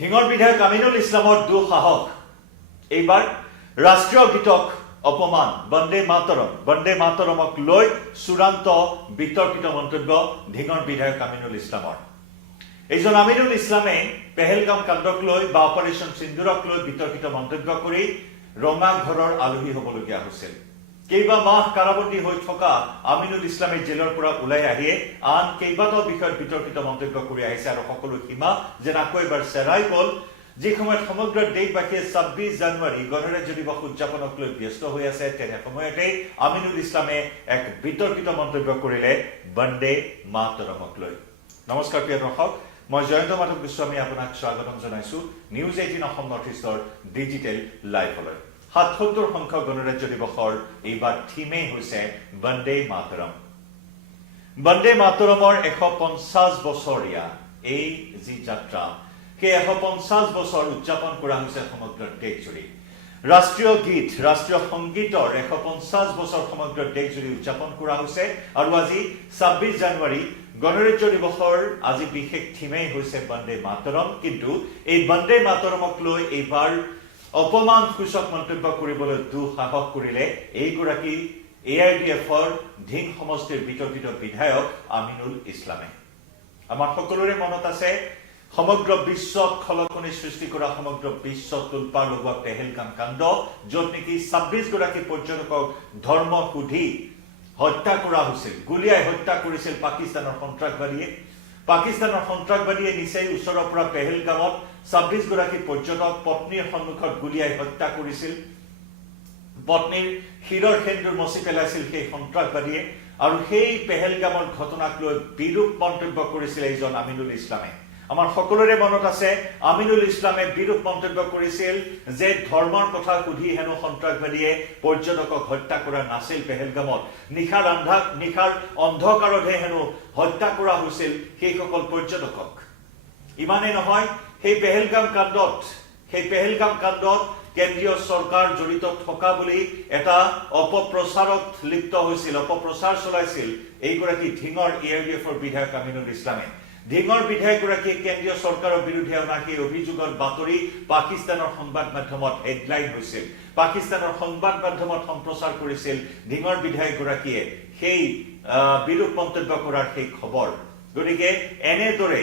ঢিঙৰ বিধায়ক আমিনুল ইছলামৰ দুঃসাহস এইবাৰ ৰাষ্ট্ৰীয় গীতক অপমান বন্দে মাতৰমক লৈ চূড়ান্ত বিতৰ্কিত মন্তব্য ঢিঙৰ বিধায়ক আমিনুল ইছলামৰ এইজন আমিনুল ইছলামে পেহেলগাম কাণ্ডক লৈ বা অপাৰেশ্যন সিন্দুৰক লৈ বিতৰ্কিত মন্তব্য কৰি ৰঙা ঘৰৰ আলহী হ'বলগীয়া হৈছিল কেইবা মাহ কাৰাবন্দী হৈ থকা আমিনুল ইছলামে জেলৰ পৰা ওলাই আহিয়ে আন কেইবাটাও বিষয়ত বিতৰ্কিত মন্তব্য কৰি আহিছে আৰু সকলো সীমা যেন আকৌ এবাৰ চেৰাই গ'ল যি সময়ত সমগ্ৰ দেশবাসীয়ে 26 জানুৱাৰী গণৰাজ্য দিৱস উদযাপনক লৈ ব্যস্ত হৈ আছে তেনে সময়তে আমিনুল ইছলামে এক বিতৰ্কিত মন্তব্য কৰিলে বন্দে মাতৰমক লৈ নমস্কাৰ প্ৰিয় দৰ্শক মই জয়ন্ত মাধৱ গোস্বামী আপোনাক স্বাগতম জনাইছো নিউজ 18 অসম নৰ্থ ইষ্টৰ ডিজিটেল লাইভলৈ ৭৭ সংখ্যক গণৰাজ্য দিৱসৰ এইবাৰ থিমেই হৈছে বন্দে মাতৰমৰ 150 বছৰীয়া এই যি যাত্ৰা সেই 150 বছৰ উদযাপন কৰা হৈছে সমগ্ৰ দেশজুৰি ৰাষ্ট্ৰীয় গীত ৰাষ্ট্ৰীয় সংগীতৰ 150 বছৰ সমগ্ৰ দেশজুৰি উদযাপন কৰা হৈছে আৰু আজি 26 জানুৱাৰী গণৰাজ্য দিৱসৰ আজি বিশেষ থিমেই হৈছে বন্দে মাতৰম কিন্তু এই বন্দে মাতৰমক লৈ এইবাৰ অপমান সূচক মন্তব্য কৰিবলৈ দুঃসাহস কৰিলে এইগৰাকী AIDFৰ ঢিং সমষ্টিৰ বিতৰ্কিত বিধায়ক আমিনুল ইছলামে আমাৰ সকলোৰে মনত আছে সমগ্ৰ বিশ্বত খলকনি সৃষ্টি কৰা সমগ্ৰ বিশ্বত তুলপাৰ লগোৱা পেহেলগাম কাণ্ড য'ত নেকি 26 গৰাকী পৰ্যটকক ধৰ্ম সুধি হত্যা কৰা হৈছিল গুলিয়াই হত্যা কৰিছিল পাকিস্তানৰ সন্ত্ৰাসবাদীয়ে নিচেই ওচৰৰ পৰা পেহেলগামত 26 গৰাকী পৰ্যটক পত্নীৰ সন্মুখত গুলিয়াই হত্যা কৰিছিল পত্নীৰ শিৰৰ সেন্দুৰ মচি পেলাইছিল সেই সন্ত্ৰাসবাদীয়ে আৰু সেই পেহেলগামৰ ঘটনাক লৈ বিৰূপ মন্তব্য কৰিছিল এইজন আমিনুল ইছলামে আমাৰ সকলোৰে মনত আছে আমিনুল ইছলামে বিৰূপ মন্তব্য কৰিছিল যে ধৰ্মৰ কথা সুধি হেনো সন্ত্ৰাসবাদীয়ে পৰ্যটকক হত্যা কৰা নাছিল পেহেলগামত নিখাৰ অন্ধকাৰতহে হেনো হত্যা কৰা হৈছিল সেইসকল পৰ্যটকক ইমানেই নহয় সেই পেহেলগাম কাণ্ডত কেন্দ্ৰীয় চৰকাৰ জড়িত থকা বুলি এটা অপপ্ৰচাৰত লিপ্ত হৈছিল অপপ্ৰচাৰ চলাইছিল এইগৰাকী ঢিঙৰ AIDFৰ বিধায়ক আমিনুল ইছলামে ঢিঙৰ বিধায়কগৰাকীয়ে কেন্দ্ৰীয় চৰকাৰৰ বিৰুদ্ধে অনা সেই অভিযোগৰ বাতৰি পাকিস্তানৰ সংবাদ মাধ্যমত হেডলাইন হৈছিল পাকিস্তানৰ সংবাদ মাধ্যমত সম্প্ৰচাৰ কৰিছিল ঢিঙৰ বিধায়কগৰাকীয়ে সেই বিৰূপ মন্তব্য কৰাৰ সেই খবৰ গতিকে এনেদৰে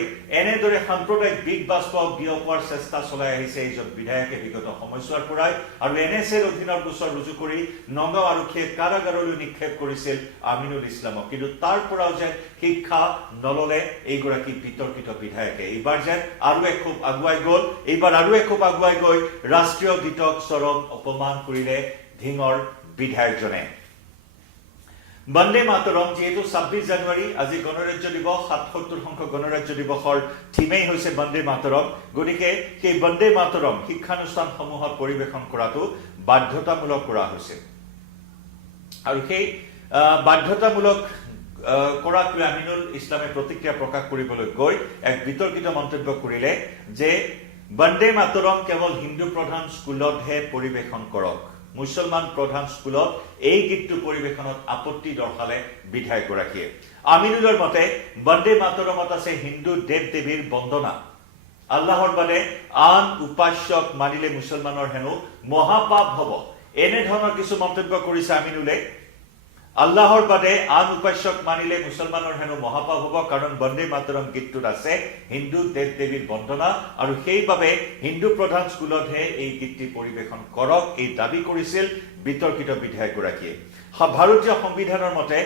সাম্প্ৰদায়িক বিগ বাস্তৱ বিয়পোৱাৰ চেষ্টা চলাই আহিছে এইজন বিধায়কে বিগত সময়ছোৱাৰ পৰাই আৰু NSAৰ অধীনৰ গোচৰ ৰুজু কৰি নগাঁও আৰক্ষীয়ে কাৰাগাৰলৈ নিক্ষেপ কৰিছিল আমিনুল ইছলামক কিন্তু তাৰ পৰাও যেন শিক্ষা নললে এইগৰাকী বিতৰ্কিত বিধায়কে এইবাৰ যেন আৰু এক খুব আগুৱাই গৈ ৰাষ্ট্ৰীয় গীতক চৰম অপমান কৰিলে ঢিঙৰ বিধায়কজনে বন্দে মাতৰম যেহেতু 26 জানুৱাৰী আজি গণৰাজ্য দিৱস ৭৭ সংখ্যক গণৰাজ্য দিৱসৰ থিমেই হৈছে বন্দে মাতৰম গতিকে সেই বন্দে মাতৰম শিক্ষানুষ্ঠানসমূহত পৰিৱেশন কৰাটো বাধ্যতামূলক কৰা হৈছে আৰু সেই বাধ্যতামূলক কৰাক লৈ আমিনুল ইছলামে প্ৰতিক্ৰিয়া প্ৰকাশ কৰিবলৈ গৈ এক বিতৰ্কিত মন্তব্য কৰিলে যে বন্দে মাতৰম কেৱল হিন্দু প্ৰধান স্কুলতহে পৰিৱেশন কৰক মুছলমান প্ৰধান স্কুলত এই গীতটো পৰিৱেশনত আপত্তি দৰ্শালে বিধায়কগৰাকীয়ে আমিনুলৰ মতে বন্দে মাতৰমত আছে হিন্দু দেৱ দেৱীৰ বন্দনা আল্লাহৰ বাদে আন উপাস্যক মানিলে মুছলমানৰ হেনো মহাপাপ হ'ব এনে ধৰণৰ কিছু মন্তব্য কৰিছে আমিনুলে আল্লাহৰ বাদে আন উপাস্যক মানিলে মুছলমানৰ হেনো মহাপাপ হ'ব কাৰণ বন্দে মাতৰম গীতটোত আছে হিন্দু দেৱ দেৱীৰ বন্দনা আৰু সেইবাবে হিন্দু প্ৰধান স্কুলতহে এই গীতটি পৰিৱেশন কৰক এই দাবী কৰিছিল বিতৰ্কিত বিধায়কগৰাকীয়ে ভাৰতীয় সংবিধানৰ মতে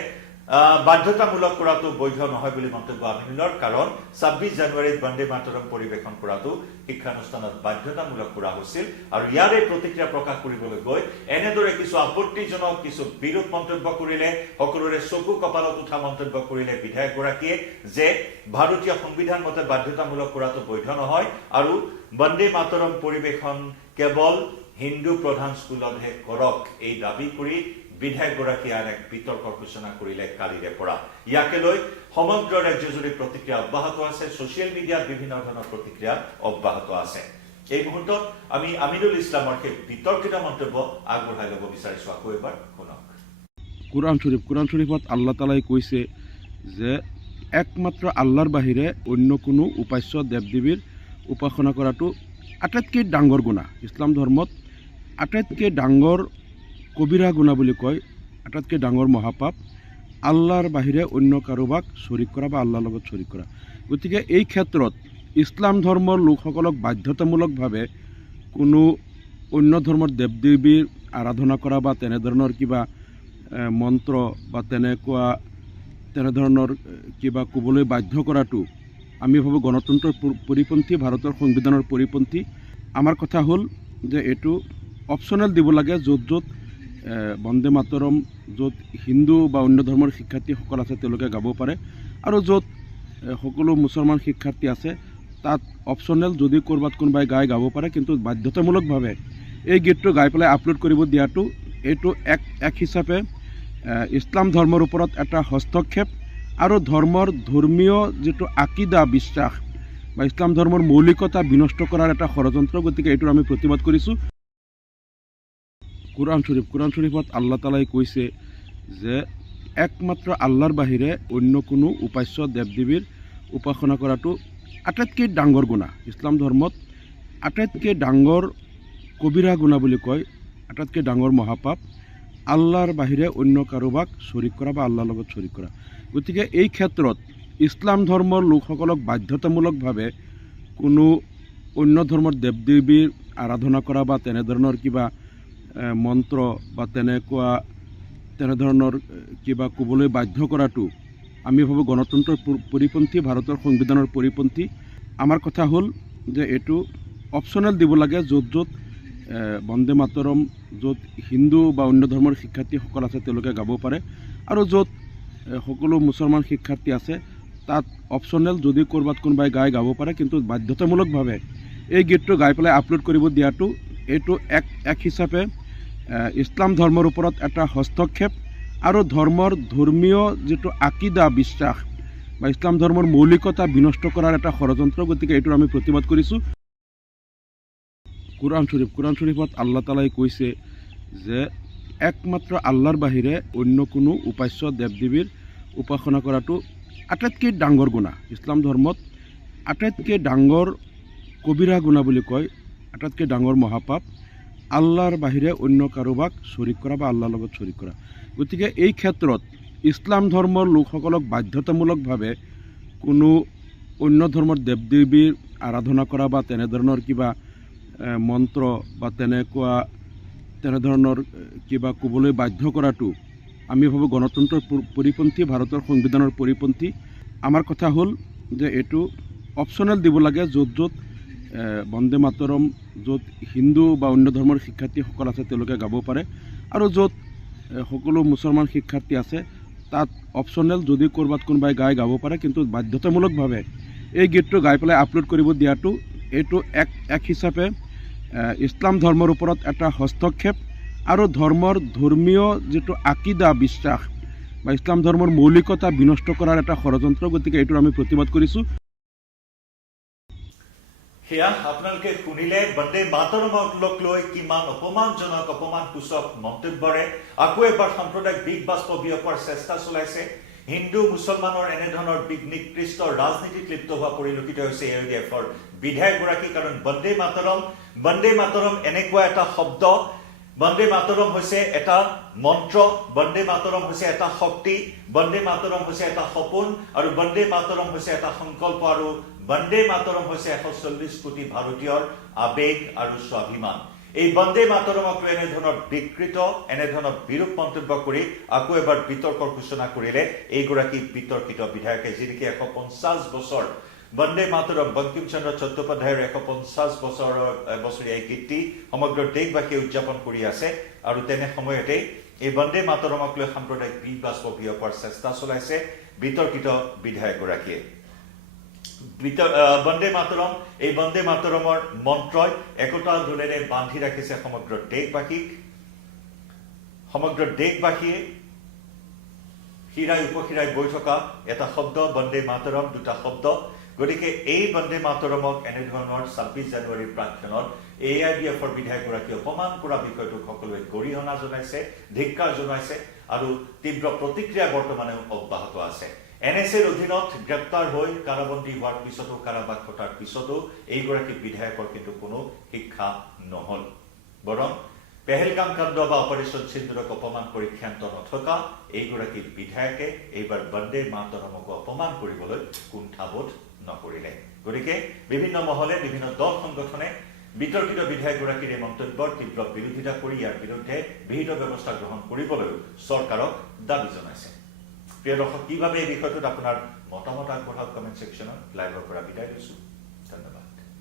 বাধ্যতামূলক কৰাটো বৈধ নহয় বুলি মন্তব্য আমিনুলৰ কাৰণ 26 জানুৱাৰীত বন্দে মাতৰম পৰিৱেশন কৰাটো শিক্ষানুষ্ঠানত বাধ্যতামূলক কৰা হৈছিল আৰু ইয়াৰে প্ৰতিক্ৰিয়া প্ৰকাশ কৰিবলৈ গৈ এনেদৰে কিছু আপত্তিজনক কিছু বিৰূপ মন্তব্য কৰিলে সকলোৰে চকু কপালত উঠা মন্তব্য কৰিলে বিধায়কগৰাকীয়ে যে ভাৰতীয় সংবিধান মতে বাধ্যতামূলক কৰাটো বৈধ নহয় আৰু বন্দে মাতৰম পৰিৱেশন কেৱল হিন্দু প্ৰধান স্কুলতহে কৰক এই দাবী কৰি বিধায়কগৰাকীয়ে আন এক বিতৰ্কৰ সূচনা কৰিলে কালিৰে পৰা ইয়াকে লৈ সমগ্ৰ ৰাজ্যজুৰি প্ৰতিক্ৰিয়া অব্যাহত আছে ছচিয়েল মিডিয়াত বিভিন্ন ধৰণৰ প্ৰতিক্ৰিয়া অব্যাহত আছে এই মুহূৰ্তত আমি আমিনুল ইছলামৰ সেই বিতৰ্কিত মন্তব্য আগবঢ়াই ল'ব বিচাৰিছো আকৌ এবাৰ শুনক কোৰআন শৰীফত আল্লাহ তাআলাই কৈছে যে একমাত্ৰ আল্লাহৰ বাহিৰে অন্য কোনো উপাস্য দেৱ দেৱীৰ উপাসনা কৰাটো আটাইতকৈ ডাঙৰ গুণা। ইছলাম ধৰ্মত আটাইতকৈ ডাঙৰ কবিৰা গুণা বুলি কয়, আটাইতকৈ ডাঙৰ মহাপাপ আল্লাহৰ বাহিৰে অন্য কাৰোবাক শ্বৰীক কৰা বা আল্লাহৰ লগত শ্বৰীক কৰা। গতিকে এই ক্ষেত্ৰত ইছলাম ধৰ্মৰ লোকসকলক বাধ্যতামূলকভাৱে কোনো অন্য ধৰ্মৰ দেৱ দেৱীৰ আৰাধনা কৰা বা তেনেধৰণৰ কিবা মন্ত্ৰ বা তেনেধৰণৰ কিবা ক'বলৈ বাধ্য কৰাটো আমি ভাবোঁ গণতন্ত্ৰৰ পৰিপন্থী, ভাৰতৰ সংবিধানৰ পৰিপন্থী। আমাৰ কথা হ'ল যে এইটো অপশ্যনেল দিব লাগে, য'ত য'ত বন্দে মাতৰম, য'ত হিন্দু বা অন্য ধৰ্মৰ শিক্ষাৰ্থীসকল আছে তেওঁলোকে গাব পাৰে, আৰু য'ত সকলো মুছলমান শিক্ষাৰ্থী আছে তাত অপশ্যনেল, যদি ক'ৰবাত কোনোবাই গাব পাৰে, কিন্তু বাধ্যতামূলকভাৱে এই গীতটো গাই পেলাই আপলোড কৰিব দিয়াটো এইটো এক হিচাপে ইছলাম ধৰ্মৰ ওপৰত এটা হস্তক্ষেপ আৰু ধৰ্মীয় যিটো আকিদা, বিশ্বাস বা ইছলাম ধৰ্মৰ মৌলিকতা বিনষ্ট কৰাৰ এটা ষড়যন্ত্ৰ। গতিকে এইটোৰ আমি প্ৰতিবাদ কৰিছোঁ। কোৰআন শৰীফত আল্লাহ তালাই কৈছে যে একমাত্ৰ আল্লাহৰ বাহিৰে অন্য কোনো উপাস্য দেৱ দেৱীৰ উপাসনা কৰাটো আটাইতকৈ ডাঙৰ গুণা। ইছলাম ধৰ্মত আটাইতকৈ ডাঙৰ কবিৰা গুণা বুলি কয়, আটাইতকৈ ডাঙৰ মহাপাপ আল্লাহৰ বাহিৰে অন্য কাৰোবাক শ্বৰীক কৰা বা আল্লাহৰ লগত শ্বৰীক কৰা। গতিকে এই ক্ষেত্ৰত ইছলাম ধৰ্মৰ লোকসকলক বাধ্যতামূলকভাৱে কোনো অন্য ধৰ্মৰ দেৱ দেৱীৰ আৰাধনা কৰা বা তেনেধৰণৰ কিবা মন্ত্ৰ বা তেনেধৰণৰ কিবা ক'বলৈ বাধ্য কৰাটো আমি ভাবোঁ গণতন্ত্ৰৰ পৰিপন্থী, ভাৰতৰ সংবিধানৰ পৰিপন্থী। আমাৰ কথা হ'ল যে এইটো অপশ্যনেল দিব লাগে, য'ত য'ত বন্দে মাতৰম, য'ত হিন্দু বা অন্য ধৰ্মৰ শিক্ষাৰ্থীসকল আছে তেওঁলোকে গাব পাৰে, আৰু য'ত সকলো মুছলমান শিক্ষাৰ্থী আছে তাত অপশ্যনেল, যদি ক'ৰবাত কোনোবাই গাব পাৰে, কিন্তু বাধ্যতামূলকভাৱে এই গীতটো গাই পেলাই আপলোড কৰিব দিয়াটো এইটো এক হিচাপে ইছলাম ধৰ্মৰ ওপৰত এটা হস্তক্ষেপ আৰু ধৰ্মীয় যিটো আকিদা, বিশ্বাস বা ইছলাম ধৰ্মৰ মৌলিকতা বিনষ্ট কৰাৰ এটা ষড়যন্ত্ৰ। গতিকে এইটোৰ আমি প্ৰতিবাদ কৰিছোঁ। কোৰআন শৰীফত আল্লাহ তালাই কৈছে যে একমাত্ৰ আল্লাহৰ বাহিৰে অন্য কোনো উপাস্য দেৱ দেৱীৰ উপাসনা কৰাটো আটাইতকৈ ডাঙৰ গুণা। ইছলাম ধৰ্মত আটাইতকৈ ডাঙৰ কবিৰা গুণা বুলি কয়, আটাইতকৈ ডাঙৰ মহাপাপ আল্লাহৰ বাহিৰে অন্য কাৰোবাক শ্বৰীক কৰা বা আল্লাহৰ লগত শ্বৰীক কৰা। গতিকে এই ক্ষেত্ৰত ইছলাম ধৰ্মৰ লোকসকলক বাধ্যতামূলকভাৱে কোনো অন্য ধৰ্মৰ দেৱ দেৱীৰ আৰাধনা কৰা বা তেনেধৰণৰ কিবা মন্ত্ৰ বা তেনেধৰণৰ কিবা ক'বলৈ বাধ্য কৰাটো আমি ভাবোঁ গণতন্ত্ৰৰ পৰিপন্থী, ভাৰতৰ সংবিধানৰ পৰিপন্থী। আমাৰ কথা হ'ল যে এইটো অপশ্যনেল দিব লাগে, য'ত য'ত বন্দে মাতৰম, য'ত হিন্দু বা অন্য ধৰ্মৰ শিক্ষাৰ্থীসকল আছে তেওঁলোকে গাব পাৰে, আৰু য'ত সকলো মুছলমান শিক্ষাৰ্থী আছে তাত অপশ্যনেল, যদি ক'ৰবাত কোনোবাই গাব পাৰে, কিন্তু বাধ্যতামূলকভাৱে এই গীতটো গাই পেলাই আপলোড কৰিব দিয়াটো এইটো এক হিচাপে ইছলাম ধৰ্মৰ ওপৰত এটা হস্তক্ষেপ আৰু ধৰ্মীয় যিটো আকিদা, বিশ্বাস বা ইছলাম ধৰ্মৰ মৌলিকতা বিনষ্ট কৰাৰ এটা ষড়যন্ত্ৰ। গতিকে এইটোৰ আমি প্ৰতিবাদ কৰিছোঁ। সেয়া আপোনালোকে শুনিলে বন্দে মাতৰমক লৈ কিমান অপমানজনক, অপমানসূচক মন্তব্যৰে আকৌ এবাৰ সাম্প্ৰদায়িক বিষ বাষ্প বিয়পোৱাৰ চেষ্টা চলাইছে। হিন্দু মুছলমানৰ এনেধৰণৰ নিকৃষ্ট ৰাজনীতিত লিপ্ত হোৱা পৰিলক্ষিত হৈছে AUDFৰ বিধায়কগৰাকী। কাৰণ বন্দে মাতৰম এনেকুৱা এটা শব্দ, বন্দে মাতৰম হৈছে এটা মন্ত্ৰ, বন্দে মাতৰম হৈছে এটা শক্তি, বন্দে মাতৰম হৈছে এটা সপোন, আৰু বন্দে মাতৰম হৈছে এটা সংকল্প, আৰু বন্দে মাতৰম হৈছে 140 কোটি ভাৰতীয়ৰ আবেগ আৰু স্বাভিমান। এই বন্দে মাতৰমক এনেধৰণৰ বিকৃত, এনেধৰণৰ বিৰূপ মন্তব্য কৰি আকৌ এবাৰ বিতৰ্কৰ সূচনা কৰিলে এইগৰাকী বিতৰ্কিত বিধায়কে, যিনেকি 150 বছৰ বন্দে মাতৰম, বংকিম চন্দ্ৰ চট্টোপাধ্যায়ৰ 150 বছৰীয়া এই গীতটি সমগ্ৰ দেশবাসীয়ে উদযাপন কৰি আছে। আৰু তেনে সময়তে এই বন্দে মাতৰমক লৈ সাম্প্ৰদায়িক বিষ বাষ্প বিয়পোৱাৰ চেষ্টা চলাইছে বিতৰ্কিত বিধায়কগৰাকীয়ে। বন্দে মাতৰমৰ মন্ত্ৰই একতা দোলেৰে বান্ধি ৰাখিছে সমগ্ৰ দেশবাসীক। সমগ্ৰ দেশবাসীয়ে শিৰাই উপশিৰাই বৈ থকা এটা শব্দ বন্দে মাতৰম, দুটা শব্দ। গতিকে এই বন্দে মাতৰমক এনেধৰণৰ 26 জানুৱাৰীৰ প্ৰাক্ষণত AIDFৰ বিধায়কগৰাকীয়ে অপমান কৰা বিষয়টোক সকলোৱে গৰিহণা জনাইছে, ধিক্কাৰ জনাইছে, আৰু তীব্ৰ প্ৰতিক্ৰিয়া বৰ্তমানেও অব্যাহত আছে। NSAৰ অধীনত গ্ৰেপ্তাৰ হৈ কাৰাবন্দী হোৱাৰ পিছতো কাৰাবাস খটাৰ পিছতো এইগৰাকী বিধায়কৰ কিন্তু কোনো শিক্ষা নহল বৰং পেহেলগাম কাণ্ড বা অপাৰেশ্যন সিন্দুৰক অপমান কৰি ক্ষান্ত নথকা এইগৰাকী বিধায়কে এইবাৰ বন্দে মাতৰমক অপমান কৰিবলৈ কুণ্ঠাবোধ নকৰিলে গতিকে বিভিন্ন মহলে বিভিন্ন দল সংগঠনে বিতৰ্কিত বিধায়কগৰাকীৰ এই মন্তব্যৰ তীব্ৰ বিৰোধিতা কৰি ইয়াৰ বিৰুদ্ধে বিহিত ব্যৱস্থা গ্ৰহণ কৰিবলৈ চৰকাৰক দাবী জনাইছে প্ৰিয় দৰ্শক কিভাৱে এই বিষয়টোত আপোনাৰ মতামত আগবঢ়াওক কমেণ্ট ছেকশ্যনত লাইভৰ পৰা বিদায় লৈছো ধন্যবাদ